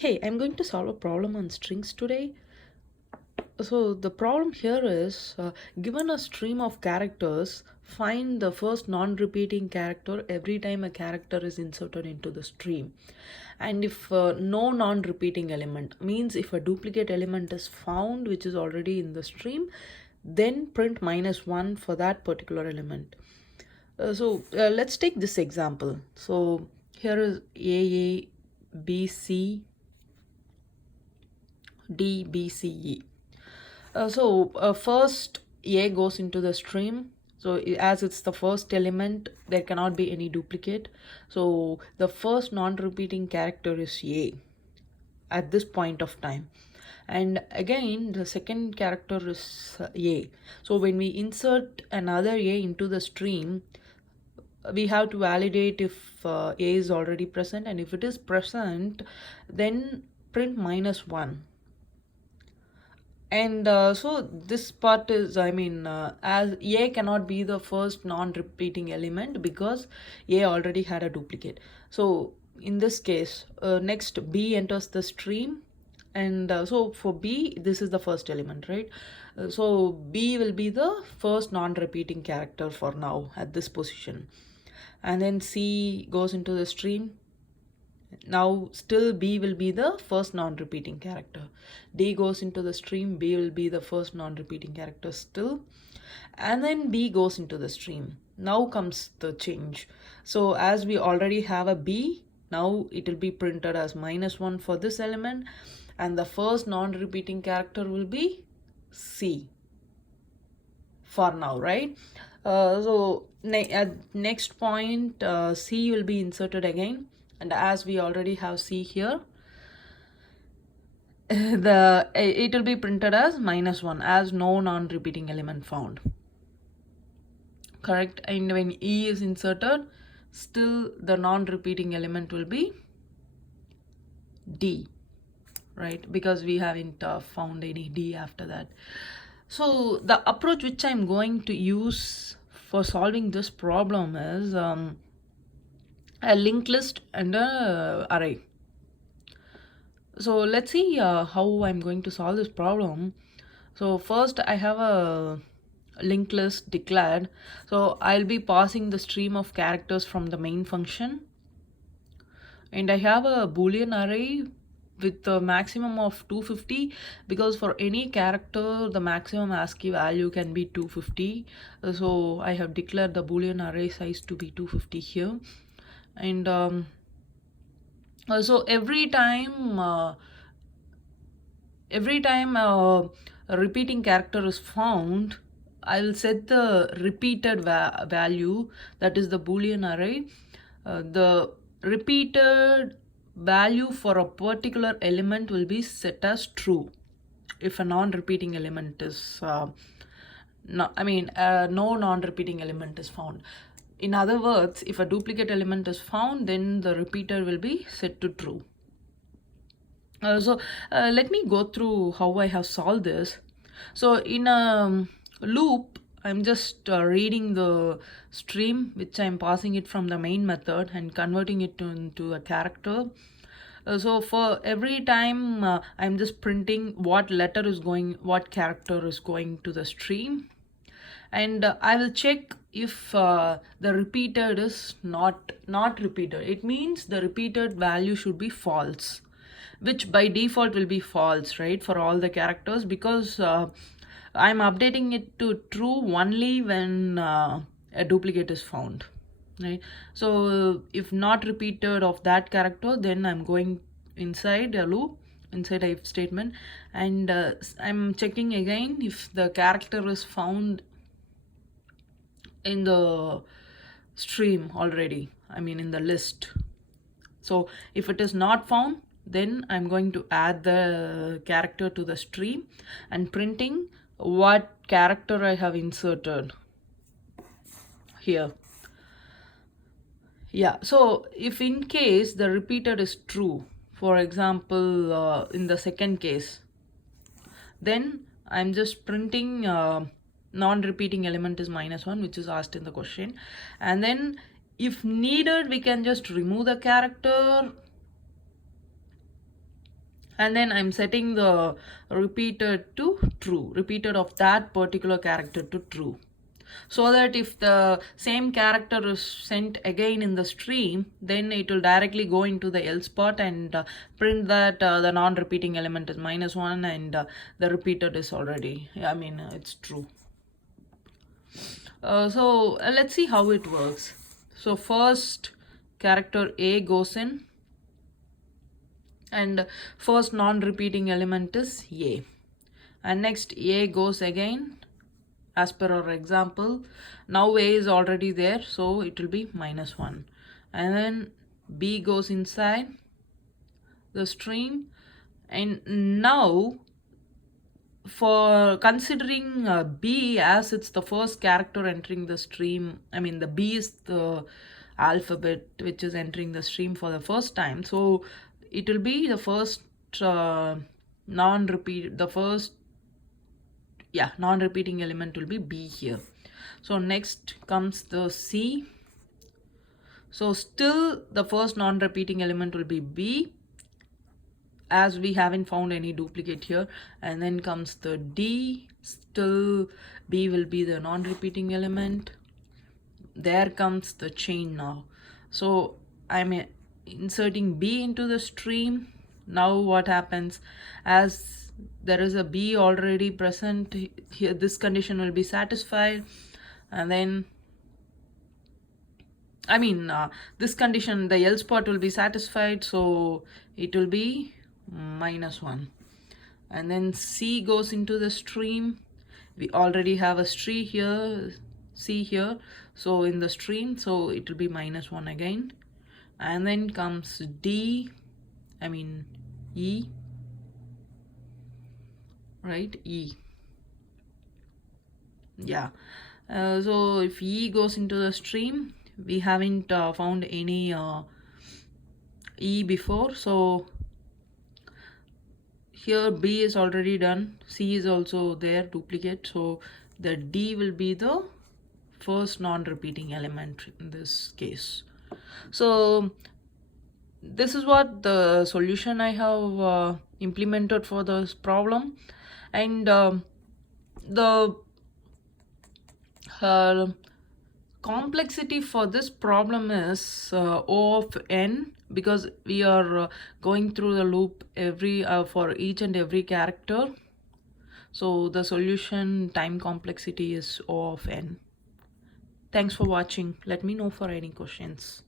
Hey, I'm going to solve a problem on strings today. So, the problem here is given a stream of characters, find the first non repeating character every time a character is inserted into the stream. And if no non repeating element, means if a duplicate element is found which is already in the stream, then print -1 for that particular element. Let's take this example. So, here is A, B, C, D, B, C, E. First A goes into the stream. As it's the first element, there cannot be any duplicate. So the first non-repeating character is A at this point of time. And again, the second character is A. So when we insert another A into the stream, we have to validate if A is already present, and if it is present, then print -1. And so this part is, as A cannot be the first non-repeating element because A already had a duplicate. So in this case, next B enters the stream. And so for B, this is the first element, right? So B will be the first non-repeating character for now at this position. And then C goes into the stream. Now still B will be the first non-repeating character. D goes into the stream, B will be the first non-repeating character still. And then B goes into the stream. Now comes the change. So as we already have a B, now it will be printed as -1 for this element. And the first non-repeating character will be C for now, right? At next point, C will be inserted again. And as we already have C here, it will be printed as -1 as no non-repeating element found. Correct? And when E is inserted, still the non-repeating element will be D, right? Because we haven't found any D after that. So the approach which I'm going to use for solving this problem is a linked list and a array. So let's see how I'm going to solve this problem. So first I have a linked list declared. So I'll be passing the stream of characters from the main function. And I have a boolean array with a maximum of 250 because for any character the maximum ASCII value can be 250. So I have declared the boolean array size to be 250 here. And so every time a repeating character is found, I will set the repeated value, that is the boolean array. The repeated value for a particular element will be set as true if a non-repeating element is no non-repeating element is found. In other words, if a duplicate element is found, then the repeater will be set to true. Let me go through how I have solved this. So in a loop, I'm just reading the stream which I'm passing it from the main method and converting it into a character. So for every time I'm just printing what character is going to the stream. And I will check if the repeated is not repeated. It means the repeated value should be false, which by default will be false, right, for all the characters, because I'm updating it to true only when a duplicate is found, right? So if not repeated of that character, then I'm going inside a loop, inside a if statement, and I'm checking again if the character is found in the stream already, in the list. So if it is not found, then I'm going to add the character to the stream and printing what character I have inserted here. Yeah, so if in case the repeated is true, for example, in the second case, then I'm just printing non-repeating element is -1, which is asked in the question. And then if needed, we can just remove the character and then I'm setting the repeated to true, repeated of that particular character to true, so that if the same character is sent again in the stream, then it will directly go into the else part and print that the non-repeating element is -1 and the repeated is already, it's true. Let's see how it works. So first character A goes in, and first non-repeating element is A, and next A goes again as per our example. Now A is already there, so it will be -1, and then B goes inside the stream, and now for considering B as it's the first character entering the stream, the B is the alphabet which is entering the stream for the first time, so it will be the first non-repeat, the first, non-repeating element will be B here. So next comes the C. So still the first non-repeating element will be B, as we haven't found any duplicate here. And then comes the D. Still B will be the non-repeating element. There comes the chain now. So I'm inserting B into the stream. Now what happens, as there is a B already present here, this condition will be satisfied, and then this condition, the else part will be satisfied, so it will be -1. And then C goes into the stream. We already have a tree here, C here, so in the stream, so it will be -1 again. And then comes D, E, right? E. Yeah. So if E goes into the stream, we haven't found any E before, so here B is already done, C is also there, duplicate, so the D will be the first non-repeating element in this case. So this is what the solution I have implemented for this problem, and the complexity for this problem is O of n, because we are going through the loop every for each and every character. So the solution time complexity is O of n. Thanks for watching. Let me know for any questions.